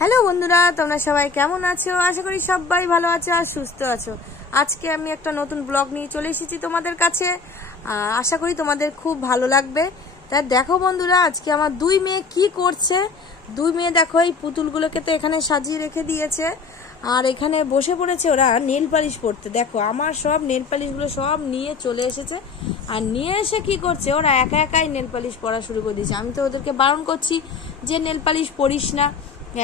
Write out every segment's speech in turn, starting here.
Hello বন্ধুরা, তোমরা সবাই কেমন আছো? আশা করি সবাই ভালো আছো আর সুস্থ আছো। আজকে আমি একটা নতুন ব্লগ নিয়ে চলে এসেছি তোমাদের কাছে। আশা করি তোমাদের খুব ভালো লাগবে। তাই দেখো বন্ধুরা, আজকে আমার দুই মেয়ে কি করছে। দুই মেয়ে দেখো, এই পুতুলগুলোকে তো এখানে সাজিয়ে রেখে দিয়েছে, আর এখানে বসে পড়েছে ওরা নেল পালিশ পরতে। দেখো আমার সব নেল পালিশগুলো সব নিয়ে চলে এসেছে, আর নিয়ে এসে কি করছে, ওরা একা একাই নেল পালিশ পরা শুরু করে দিয়েছে। আমি তো ওদেরকে বারণ করছি যে নেল পালিশ পরিস না,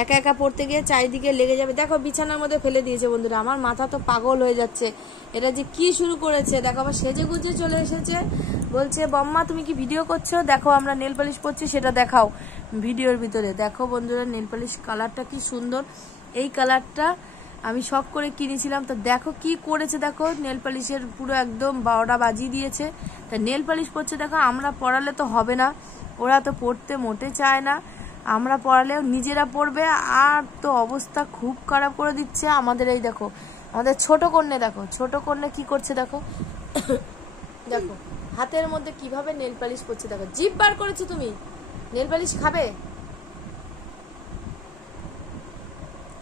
একা একা পড়তে গিয়ে চারিদিকে লেগে যাবে। দেখো বিছানার মধ্যে ফেলে দিয়েছে বন্ধুরা, আমার মাথা তো পাগল হয়ে যাচ্ছে। এটা যে কি শুরু করেছে, দেখো আবার সেজে গুজে চলে এসেছে, বলছে বম্মা তুমি কি ভিডিও করছো, দেখো আমরা নেল পালিশ পরছি, সেটা দেখাও ভিডিওর ভিতরে। দেখো বন্ধুরা নেল পালিশ কালারটা কি সুন্দর, এই কালারটা আমি শখ করে কিনেছিলাম। তো দেখো কি করেছে, দেখো নেল পালিশের পুরো একদম 12টা বাজিয়ে দিয়েছে। তা নেল পালিশ পরছে, দেখো আমরা পড়ালে তো হবে না, ওরা তো পড়তে মোটে চায় না, আমরা পড়ালেও নিজেরা পড়বে, আর তো অবস্থা খুব খারাপ করে দিচ্ছে আমাদের। এই দেখো আমাদের ছোট কন্যা, দেখো ছোট কন্যা কি করছে, দেখো দেখো হাতের মধ্যে কিভাবে নেল পালিশ করছে, দেখো জিভ বার করেছো তুমি, নেল পালিশ খাবে,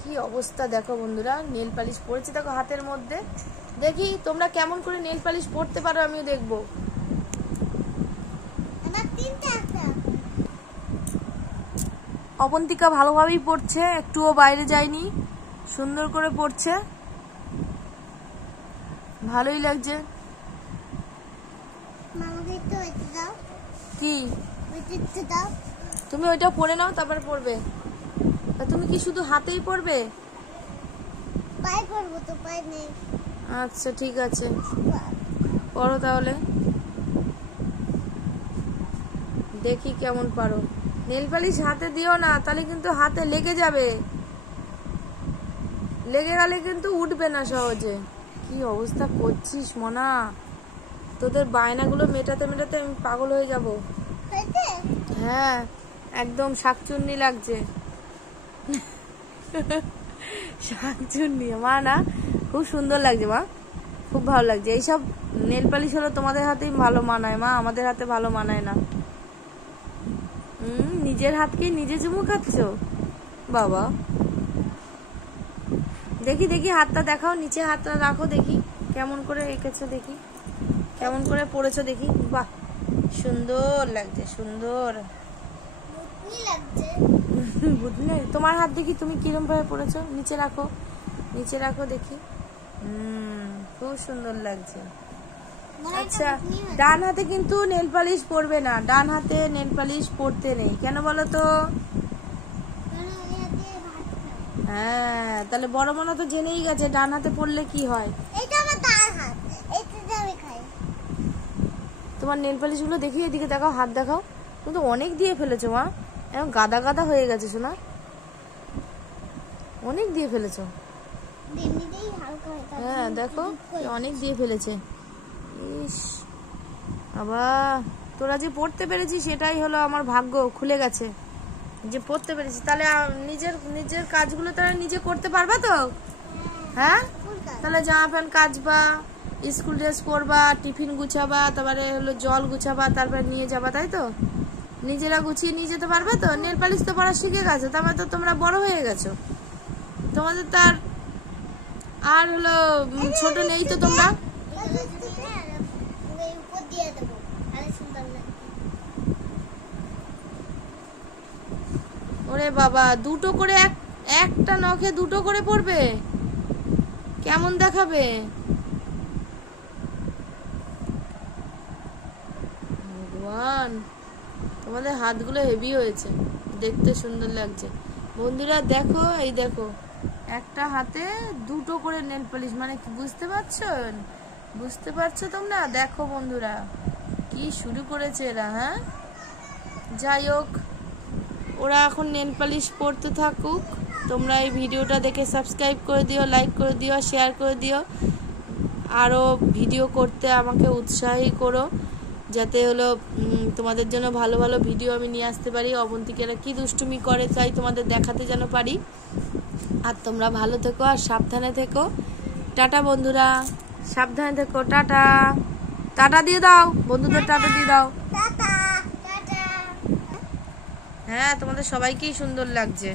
কি অবস্থা দেখো বন্ধুরা। নেল পালিশ পড়েছে দেখো হাতের মধ্যে। দেখি তোমরা কেমন করে নেল পালিশ পড়তে পারো, আমিও দেখবো। অবন্তিকা ভালোভাবেই পড়ছে, একটুও বাইরে যায়নি, সুন্দর করে পড়ছে, ভালোই লাগছে। কি তুমি ওইটা পরে নাও, তারপরে পড়বে। তুমি কি শুধু হাতেই পড়বে? আচ্ছা ঠিক আছে, পড়ো তাহলে, দেখি কেমন পারো। নেল পালিশ হাতে দিও না, তাহলে কিন্তু হাতে লেগে যাবে, লেগে গেলে কিন্তু উঠবে না সহজে। কি অবস্থা করছিস মনা, তোদের বায়নাগুলো মেটাতে মেটাতে আমি পাগল হয়ে যাব। হ্যাঁ একদম শাকচুন্নি লাগছে, শাকচুন্নি মা, না খুব সুন্দর লাগছে মা, খুব ভালো লাগছে। এইসব নেল পালিশ হলো তোমাদের হাতেই ভালো মানায় মা, আমাদের হাতে ভালো মানায় না। নিজের হাতকে নিজে চুমু খাচ্ছ বাবা। দেখি দেখি হাতটা দেখাও, নিচে হাতটা রাখো, দেখি কেমন করে এঁকেছো, দেখি কেমন করে পড়েছো, দেখি। বাহ সুন্দর লাগছে, সুন্দর তোমার হাত দেখি, তুমি কিরম ভাবে পড়েছো, নিচে রাখো, নিচে রাখো দেখি। খুব সুন্দর লাগছে। আচ্ছা ডান হাতে কিন্তু নেল পালিশ পরবে না, ডান হাতে নেল পালিশ পরতে নেই, কেন বলো তো? হ্যাঁ তাহলে বড় মনে তো জেনেই গেছে ডান হাতে পড়লে কি হয়। তোমার নেল পালিশ গুলো দেখি, এদিকে দেখাও, হাত দেখাও, তুমি তো অনেক দিয়ে ফেলেছো মা, এখন গাদা গাদা হয়ে গেছে শোনা, অনেক দিয়ে ফেলেছো। হ্যাঁ দেখো অনেক দিয়ে ফেলেছে। ইস বাবা, তোরা যে পড়তে পেরেছিস সেটাই হলো আমার ভাগ্য, খুলে গেছে যে পড়তে পেরেছি। তাহলে নিজের নিজের কাজগুলো তারা নিজে করতে পারবা তো? হ্যাঁ তাহলে জামা pant Kachhwa, school dress পরবা, tiffin গুছাবা, তারপরে হলো জল গুছাবা, তারপরে নিয়ে যাবা, তাই তো? নিজেরা গুছিয়ে নিয়ে যেতে পারবে তো? নেল পালিশ তো পড়া শিখে গেছো, তারপরে তো তোমরা বড় হয়ে গেছো, তোমাদের তো আর হলো ছোট নেই তো তোমরা। ওরে বাবা, দুটো করে, একটা নখে দুটো করে পড়বে, কেমন দেখাবে ভগবান। তোমাদের হাতগুলো হেভি হয়েছে, দেখতে সুন্দর লাগছে বন্ধুরা। দেখো এই দেখো, একটা হাতে দুটো করে নেল পালিশ, মানে কি বুঝতে পারছো? বুঝতে পারছো তোমরা? দেখো বন্ধুরা কি শুরু করেছে এরা। হ্যাঁ যাই হোক, ওরা এখন নেল পালিশ পরতে থাকুক, তোমরা এই ভিডিওটা দেখে সাবস্ক্রাইব করে দিও, লাইক করে দিও, শেয়ার করে দিও, আরও ভিডিও করতে আমাকে উৎসাহী করো, যাতে হলো তোমাদের জন্য ভালো ভালো ভিডিও আমি নিয়ে আসতে পারি। অবন্তিকেরা কি দুষ্টুমি করে চাই তোমাদের দেখাতে যেন পারি। আর তোমরা ভালো থেকো আর সাবধানে থেকো। টাটা বন্ধুরা, সাবধানে থেকো, টাটা। টাটা দিয়ে দাও বন্ধুদের, টাটা দিয়ে দাও। হ্যাঁ তোমাদের সবাইকেই সুন্দর লাগছে।